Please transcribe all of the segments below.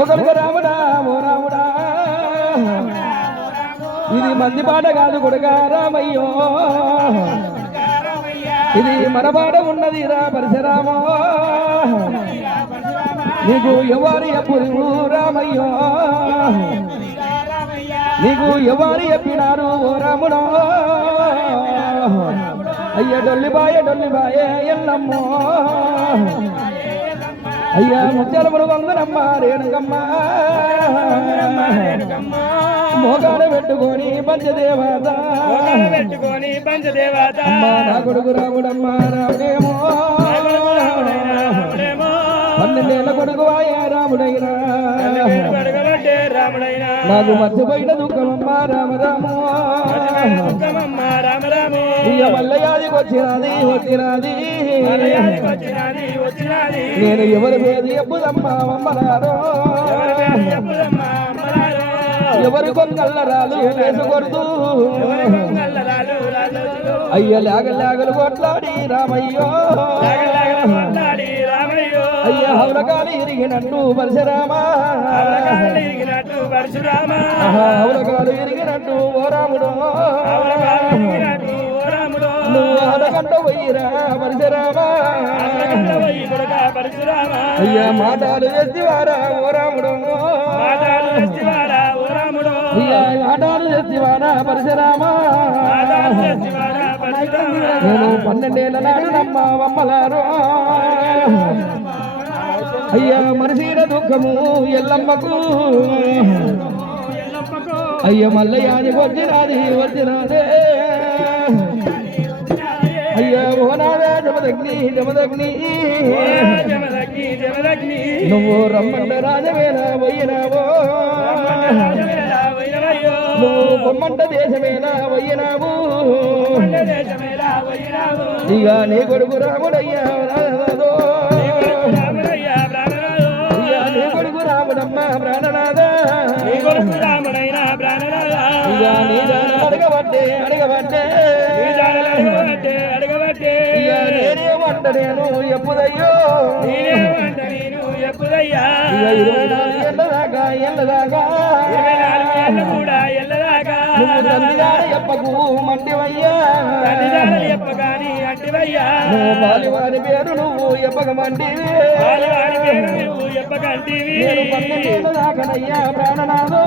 ఒకరికి రాముడా ఓ రాముడా ఇది మంది పాట కాదు కొడుక రామయ్యో ఇది మన పాట ఉన్నది రా పరశురామో నీకు ఎవరు ఎప్పుడు రామయ్యో నీకు ఎవరు చెప్పినారు ఓ రాముడో అయ్య డొల్లిబాయే ఎల్లమ్మో అయ్యా ముచ్చలముడు వందనమ్మ రేణుకమ్మ మోగాడ పెట్టుకొని పంచదేవత అమ్మ నా కొడుకు రాముడమ్మ రాముడేమో 12 కొడుకు ఆయా రాముడైనా నాకు మర్చిపోయిన దుఃఖమమ్మ రామరామో ఇయ్య మల్లయాదికి వచ్చినది నేను ఎవరి పేరు ఎప్పుదమ్మా అమ్మలారో ఎవరి కొంగల్లరాలు వేసుకొడుతూ అయ్య లేగలు కొట్లాడి రామయ్యో అయ్య హౌలకాలు ఇరిగినట్టు పరశురామా హౌలకాలు ఇరిగినట్టు ఓ రాముడు నువ్వు ఆడగంట పోయిరా పరశురామా అయ్యా మాటలు ఎత్తివారా ఓ రాముడు అయ్యా ఆటాలు ఎత్తివారా పరశురామా నేను 12 ఏళ్ల నాడు నమ్మ వమ్మలారో అయ్యా మనసీర దుఃఖము ఎల్లమ్మకు అయ్య మల్లయాది వచ్చినాదే అయ్యా ఓనాదా జమదగ్ని నువ్వు రమ్మండ రాజవేనా పోయినావో నువ్వు పొమ్మంట దేశమేనా పోయినావు ఇక నీ కొడుకు రాముడయ్యా నీ కొడుకు రాముడమ్మ ప్రాణనాదా ఇక నీ అడగబట్టే ఇక నేనేమంట నేను ఎప్పుదయ్యో ఇక 24 ఏళ్ళ దాకా నువ్వు తండ్రిగాని ఎప్పకు మంటివయ్యా నువ్వు బాలివాని పేరు నువ్వు ఎప్పక మంటివి నేను 12 ఏళ్ళ దాకనయ్యా ప్రాణనాథో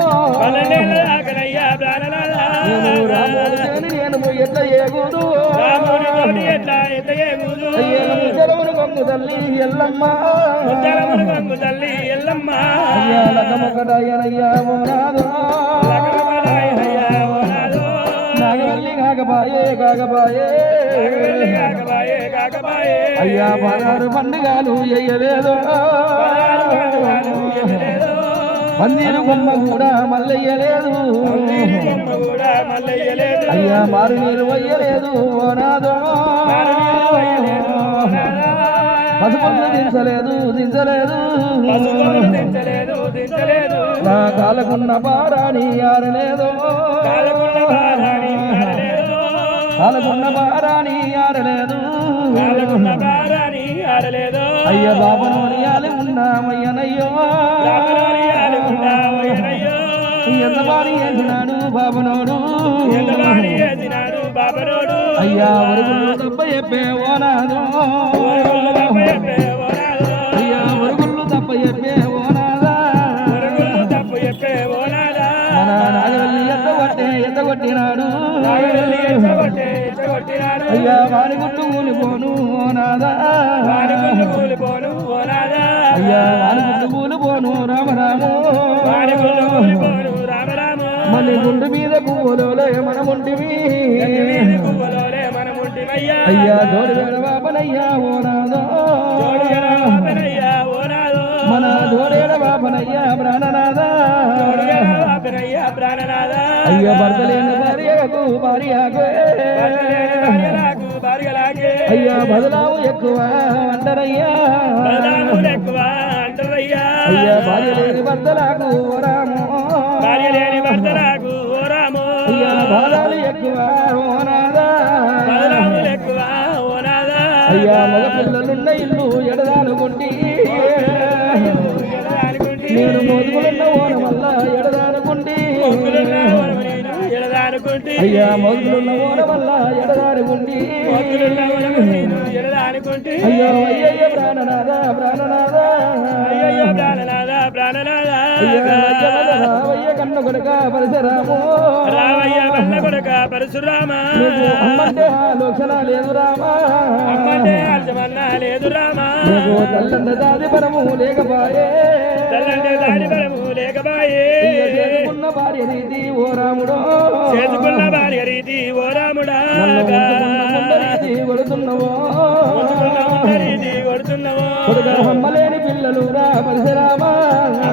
నేను రాముని నేను ఎట్లా ఏగుదు అయ్యా గొంగు తల్లి ఎల్లమ్మ అయ్యా లక్కమొక్కడయ్యనయ్యా ఓ నాదో నాగవల్లి కాకపాయే అయ్యా 16 పండుగలు ఎయ్యలేదు మందిరు బొమ్మ కూడా మల్లయ్యలేదు అయ్యా మారు నీరు వయ్యలేదు ఓ నాదో పసుపొద్దు దించలేదు నా కాలకున్న పారాని ఆరలేదు అయ్య బాబనోనియాలి ఉన్నామయ్యనయ్యో ఎంత బాని చేసినాడు బాబనోడు అయ్యా వరుగుళ్ళు తప్ప చెప్పే ఓనాదో అయ్యా వరుగుళ్ళు తప్ప చెప్పే ఓనాదా మన నాగవల్లి ఎత్తగొట్టినాడు అయ్యా వారి గుట్టు కూలిపోను ఓనాదా అయ్యా వారి గుట్టు కూలిపోను రామరాము మన గుండు మీద పువ్వులోలే మనముంటివి అయ్యా జోడి వేడ బాపనయ్యా ఓనాదో మన జోడేడ బాపనయ్యా ప్రాణనాదా అయ్యా భర్త లేని భార్యకు అయ్యా బదలావు ఎక్కువ అంటారయ్యా అయ్యా భార్య లేని భర్తలకు రాము అయ్యా బాధాలు ఎక్కువ ఓనాదా అయ్యా మగ పిల్లలున్న ఇల్లు ఎడదాలు కొట్టి నేను మోదుగులున్న ఓన వల్ల ఎడదానుకుంటే అయ్యా మోదుగులున్న ఓన వల్ల ఎడదానుకుంటే అయ్యో అయ్యయ్య ప్రాణనాథ ప్రాణనాథ రావయ్య కన్న కొడుక పరశురాము రావయ్య కన్న కొడుక పరశురామ అమ్మంటే ఆలోచన లేదు రామా అమ్మంటే ఆలోచన లేదు రామా తల్లంటే దాది పరము లేకపాయే తల్లంటే దాడి పరము లేకపాయే చేసుకున్న భార్య రీతి ఓ రాముడో చేసుకున్న భార్య రీతి ఓ రాముడా కొడుతున్నవో రీతి కొడుతున్నవో కొడుక అమ్మలేని పిల్లలు రా పరశురామా